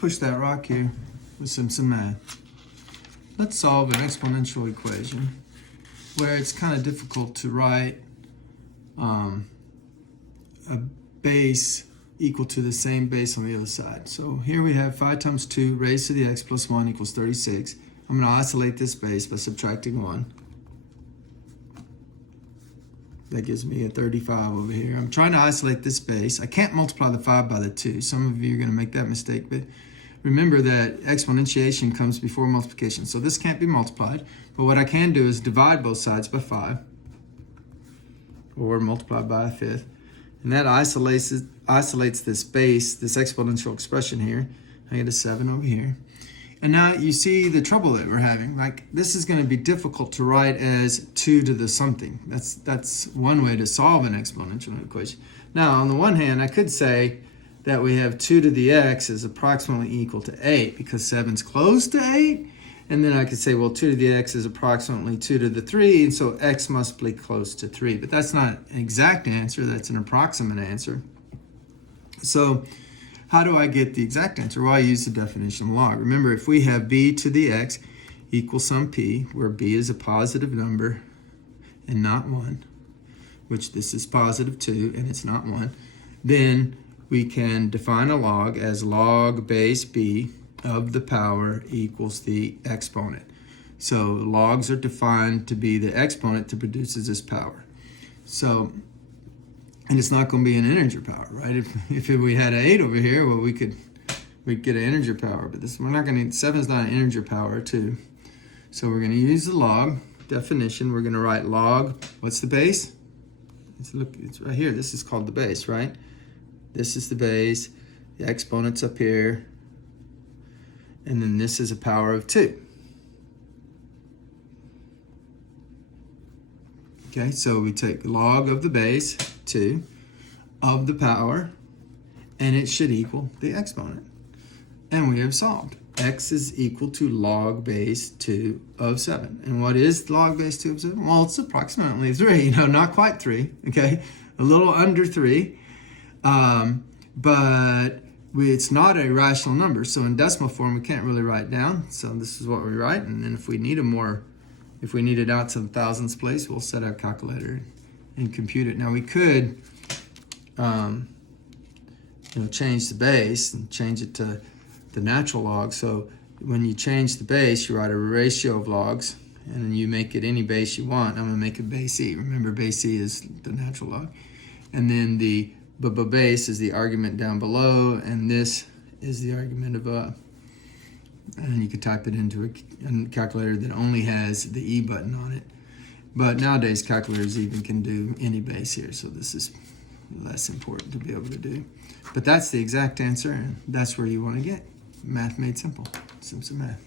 push that rock here with some math. Let's solve an exponential equation where it's kind of difficult to write a base equal to the same base on the other side. So here we have 5 times 2 raised to the x plus 1 equals 36. I'm going to isolate this base by subtracting 1. That gives me a 35 over here. I'm trying to isolate this base. I can't multiply the 5 by the 2. Some of you are going to make that mistake, but remember that exponentiation comes before multiplication. So this can't be multiplied, but what I can do is divide both sides by 5, or multiply by a fifth. And that isolates this base, this exponential expression here. I get a 7 over here. And now you see the trouble that we're having. Like, this is going to be difficult to write as 2 to the something. That's one way to solve an exponential equation. Now, on the one hand, I could say that we have 2 to the x is approximately equal to 8 because 7's close to 8. And then I could say, well, 2 to the x is approximately 2 to the 3, and so x must be close to 3. But that's not an exact answer. That's an approximate answer. So how do I get the exact answer? Well, I use the definition of log. Remember, if we have b to the x equals some p, where b is a positive number and not 1, which this is positive 2 and it's not 1, then we can define a log as log base b of the power equals the exponent. So logs are defined to be the exponent that produces this power. So, and it's not going to be an integer power, right? If we had an 8 over here, well, we'd get an integer power, but this, we're not going to, 7 is not an integer power, 2. So we're going to use the log definition. We're going to write log, what's the base? It's right here. This is called the base, right? This is the base. The exponent's up here. And then this is a power of 2. Okay, so we take log of the base, 2, of the power, and it should equal the exponent. And we have solved. X is equal to log base 2 of 7. And what is log base 2 of 7? Well, it's approximately 3, not quite 3, okay? A little under 3, but it's not a rational number. So in decimal form, we can't really write down. So this is what we write. And then if we need it out to the thousandths place, we'll set our calculator and compute it. Now we could, change the base and change it to the natural log. So when you change the base, you write a ratio of logs, and then you make it any base you want. I'm going to make it base e. Remember, base e is the natural log. And then the base is the argument down below, and this is the argument of and you could type it into a calculator that only has the E button on it. But nowadays, calculators even can do any base here, so this is less important to be able to do. But that's the exact answer, and that's where you want to get. Math made simple. Simple math.